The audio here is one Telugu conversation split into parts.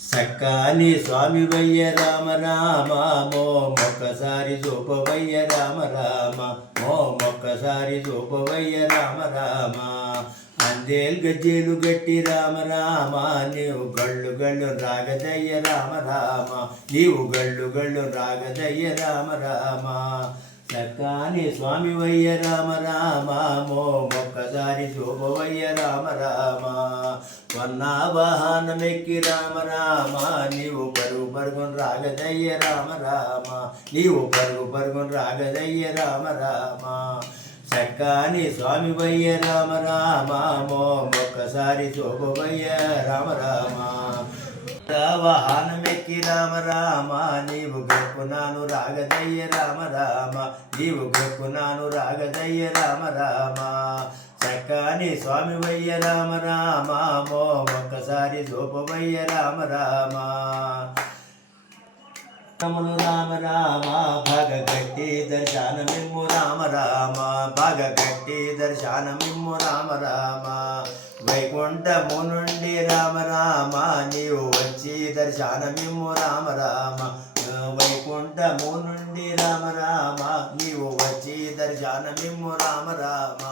సక్కాని స్వామి వయ్య రామ రామ మో మొక్కసారి చూపవయ్య రామ రామ మో మొక్కసారి చూపవయ్య రామ రామ అందేల్ గజ్జేలు గట్టి రామ రామ నీవు గళ్ళు గళ్ళు రాగదయ్య రామ రామ నీవు గళ్ళు గళ్ళు రాగదయ్య రామ రామ సక్కాని స్వామి వయ్య రామ రామ మో ఒక్కసారి చూపవయ్య రామ రామ వన్నా వాహనమెక్కి రామ రామ నీవు పరుగు పరుగును రాగదయ్య రామ రామ నీవు పరుగు పరుగును రాగదయ్య రామ రామ సక్కాని స్వామి వయ్య రామ రామ మో ఒక్కసారి చూపవయ్య రామ రామ వాహనమెక్కి రామ రామ నీవు గొప్పునాను రాగదయ్య రామ రామ నీవు గొప్పునాను రాగదయ్య రామ రామ సక్కాని స్వామి వయ్య రామ రామ మో ఒక్కసారి చూపవయ్య రామ రామ రామ రామ భగగట్టి దర్శనమిమ్ము రామ రామ భగగట్టి దర్శనమిమ్ము రామ రామ వైకుంఠము నుండి రామ రామ నీవు వచ్చి దర్శనమిమ్ము రామ రామ వైకుంఠము నుండి రామ రామ నీవు వచ్చి దర్శనమిమ్ము రామ రామ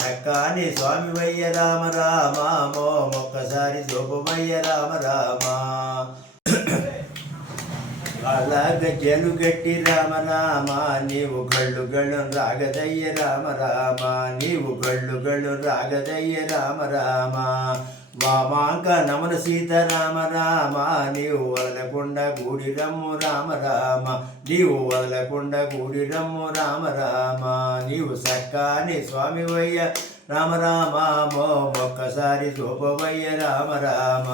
సక్కాని స్వామి వయ్య రామ రామ మో ఒక్కసారి చూపవయ్య రామ రామ అలాగ జలు గట్టి రామ రామ నీవు గళ్ళు గళ్ళు రాగదయ్య రామ రామ నీవు గళ్ళు గళ్ళు రాగదయ్య రామ రామ వామాంక నమన సీత రామ రామ నీవు వదలకుండా గూడి రమ్ము రామ రామ నీవు వదలకుండా గూడి రమ్ము రామ రామ నీవు సక్కాని స్వామి వయ్య రామ రామ మో ఒక్కసారి చూపవయ్య రామ రామ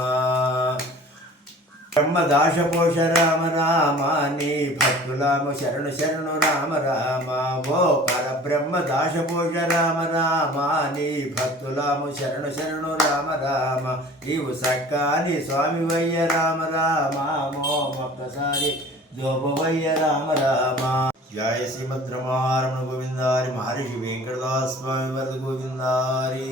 బ్రహ్మదాసపోష రామ రామ నీ భక్తులాము శరణు శరణు రామ రామ ఓ పరబ్రహ్మదాసపోష రామ రామ నీ భక్తులాము శరణు శరణు రామ రామ నీవు సక్కాని స్వామి వయ్య రామ రామ మో ఒక్కసారి జోపవయ్య రామ రామ జయ శ్రీమద్ రమారమణ గోవిందారి మహర్షి వెంకటదాస్ స్వామి వరద గోవిందారి